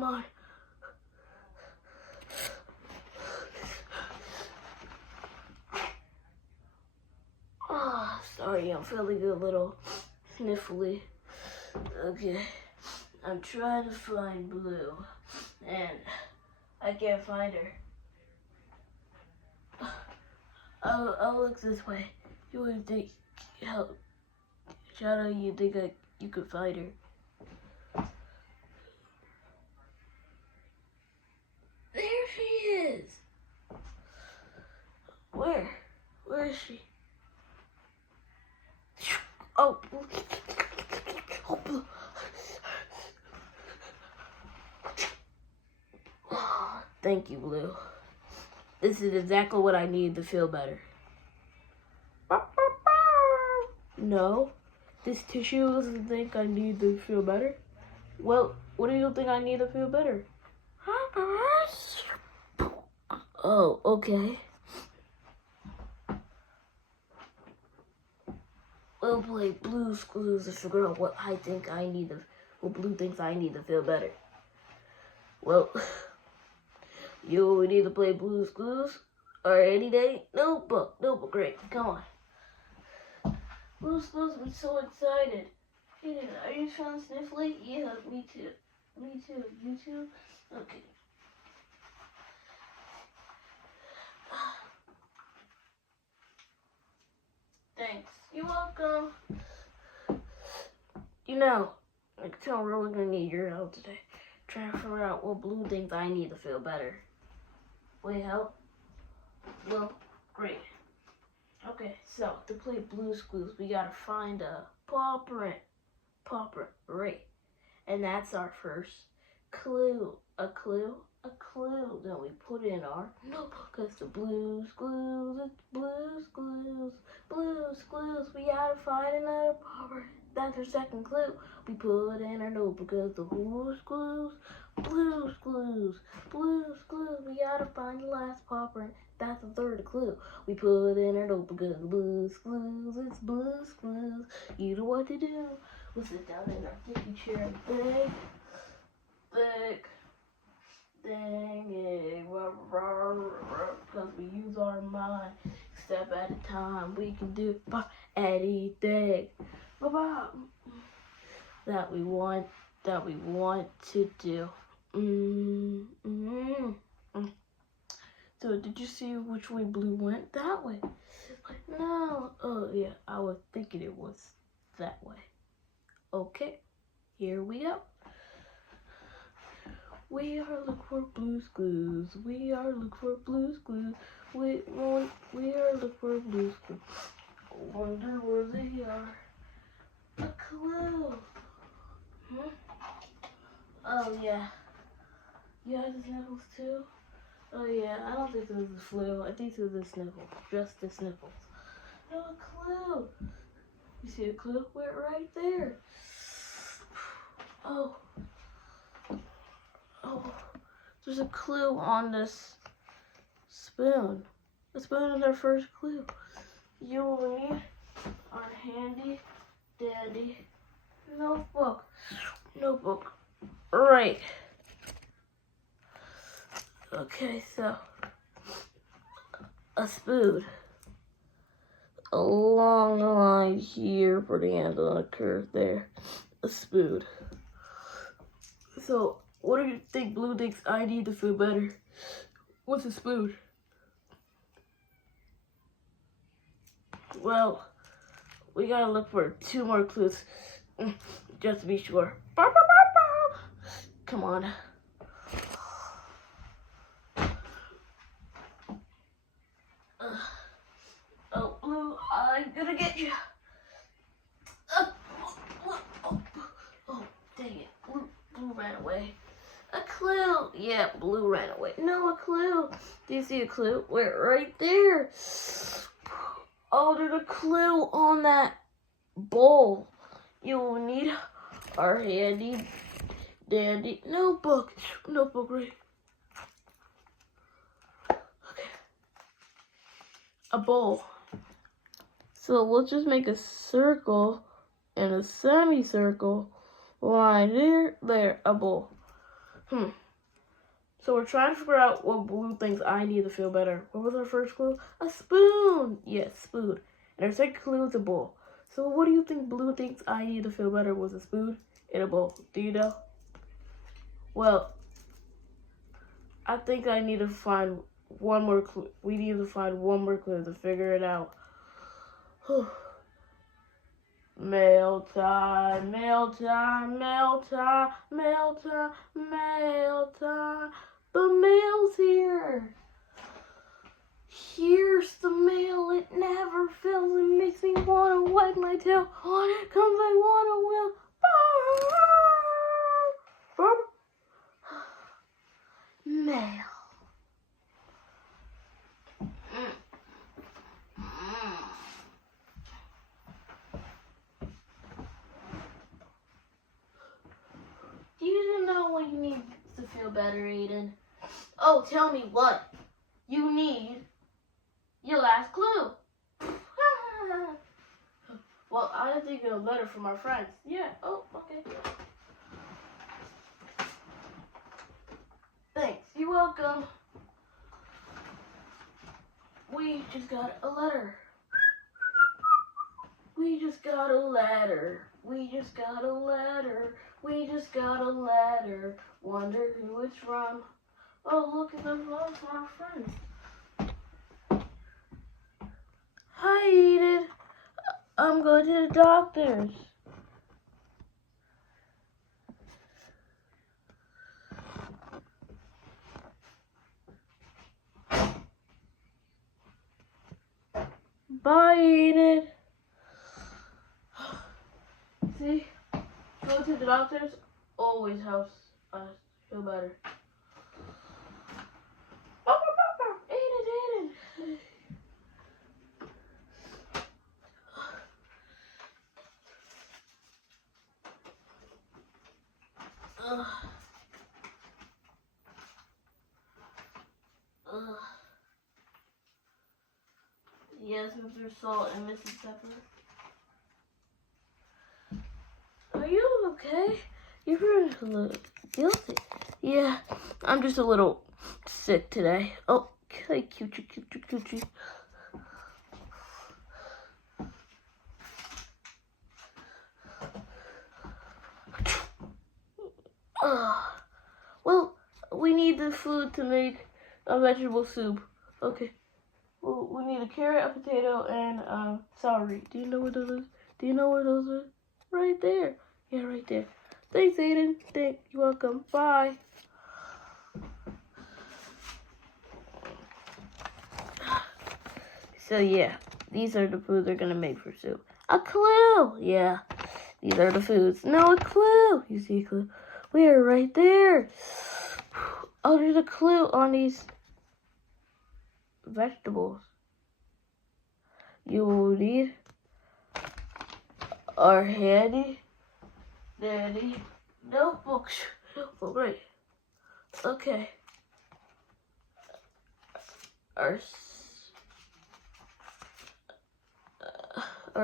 Come on. Oh, sorry, I'm feeling a little sniffly. Okay, I'm trying to find Blue, and I can't find her. I'll look this way. You would think, help, Shadow, you think you could find her? There she is. Where? Where is she? Oh. Thank you, Blue. This is exactly what I need to feel better. No, this tissue doesn't think I need to feel better. Well, what do you think I need to feel better? Oh, okay. We'll play Blue's Clues to figure out what Blue thinks I need to feel better. Well, you need to play Blue's Clues or any day. Notebook, great. Come on. Blue's Clues, I'm so excited. Ayden, are you feeling sniffly? Yeah, me too. Me too. You too? Okay. Thanks. You're welcome. You know, I can tell I'm really gonna need your help today. Trying to figure out what Blue thinks I need to feel better. Will you help? Well, great. Okay, so to play Blue's Clues, we gotta find a paw print. Right. And that's our first clue. A clue that we put in our notebook. Cause the Blue's Clues, it's Blue's Clues. We gotta find another paw print. That's our second clue. We put in our notebook. Cause the Blue's Clues. We gotta find the last paw print. That's the third clue. We put in our notebook. Cause Blue's Clues, it's Blue's Clues. You know what to do. We'll sit down in our sticky chair and think, because we use our mind. Step at a time, we can do anything that we want to do. So did you see which way Blue went? That way. No. Oh yeah, I was thinking it was that way. Okay, here we go. We are looking for Blue's Clues. We are looking for Blue's Clues. We are looking for Blue's Clues. Wonder where they are. A clue. Oh yeah. You had the sniffles too? Oh yeah, I don't think this is the flu. I think this is the sniffles. Just the sniffles. No, a clue. You see a clue? We're right there. Oh, there's a clue on this spoon. The spoon is our first clue. You will need our handy dandy notebook. Right. Okay, so a spoon along the line here for the end of the curve there. A spoon. So, what do you think Blue thinks I need to feel better? What's a spoon? Well, we gotta look for 2 more clues, just to be sure. Come on. Oh, Blue, I'm gonna get you. Oh, dang it. Blue ran away. A clue. Yeah, Blue ran away. No, a clue. Do you see a clue? We're right there. Oh, there's a clue on that bowl. You will need our handy dandy notebook. Right. Okay. A bowl. So let's just make a circle and a semicircle line there, a bowl. So we're trying to figure out what Blue thinks I need to feel better. What was our first clue? A spoon. Yes, spoon. And our second clue is a bowl. So what do you think Blue thinks I need to feel better with a spoon and a bowl? Do you know? Well, I think I need to find one more clue. We need to find one more clue to figure it out. Mail time, mail time, mail time, mail time, mail time. The mail's here. Here's the mail. It never fails. It makes me want to wag my tail. On it comes, I want to will. Mail. Do you know what you need to feel better, Ayden? Oh, tell me what you need. Your last clue. Well, I think a letter from our friends. Yeah. Oh, okay. Thanks. You're welcome. We just got a letter. We just got a letter. We just got a letter. We just got a letter. Wonder who it's from. Oh, look at those letters from our friends. Hi, Ayden. I'm going to the doctor's. Bye, Ayden. See, going to the doctor's always helps us feel better. Ayden. Yes, Mr. Salt and Mrs. Pepper. Are you okay? You're feeling a little guilty. Yeah, I'm just a little sick today. Oh, hey, coochie. Well, we need the food to make a vegetable soup. Okay. Well, we need a carrot, a potato, and celery. Do you know where those are? Do you know where those are? Right there. Yeah, right there. Thanks, Ayden. You're welcome. Bye. So yeah, these are the foods they're gonna make for soup. A clue. Yeah, these are the foods. No, a clue. You see a clue? We are right there. Oh, there's a clue on these vegetables. You will need our handy dandy notebooks. Notebook, right? Okay. Our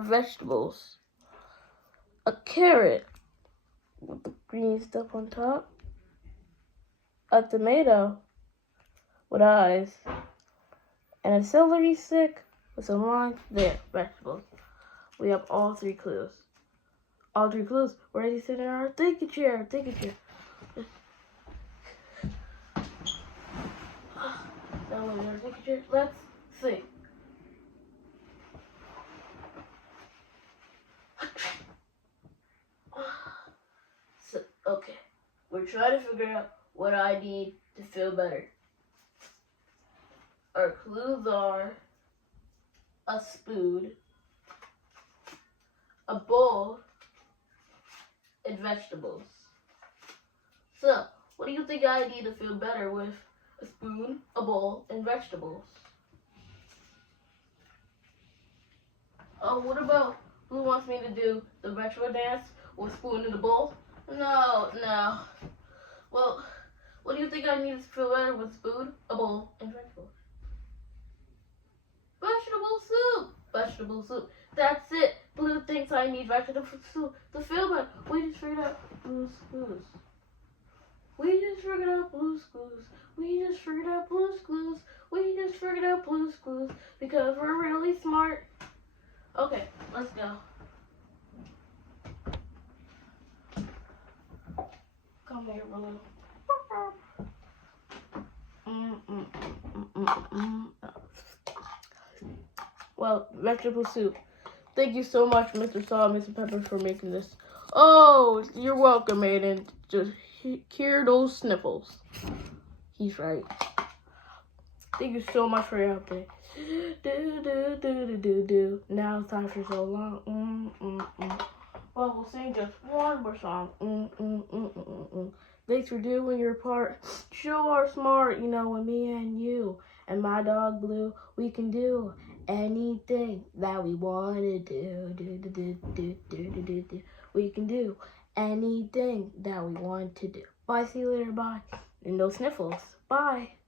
vegetables. A carrot with the green stuff on top. A tomato with eyes. And a celery stick with some lines. There, vegetables. We have all three clues. All three clues. We're ready to sit in our thinking chair. Now we're in our thinking chair. Let's see. So, okay. We're trying to figure out what I need to feel better. Our clues are a spoon, a bowl, and vegetables. So, what do you think I need to feel better with a spoon, a bowl, and vegetables? Oh, what about who wants me to do the retro dance with a spoon in the bowl? No. Well, what do you think I need to feel better with a spoon, a bowl, and vegetables? Vegetable soup. That's it. Blue thinks I need vegetable soup to feel better. We just figured out Blue's clues. We just figured out Blue's Clues. We just figured out Blue's Clues. We just figured out Blue's Clues because we're really smart. Okay, let's go. Come here, Blue. Well, vegetable soup. Thank you so much, Mr. Salt and Mr. Pepper, for making this. Oh, you're welcome, Ayden. Just cure those sniffles. He's right. Thank you so much for your help today. Do. Now it's time for so long. Well, we'll sing just one more song. Thanks for doing your part. Show our smart, you know, with me and you and my dog Blue, we can do anything that we want to do. We can do anything that we want to do. Bye, see you later, bye. And no sniffles. Bye.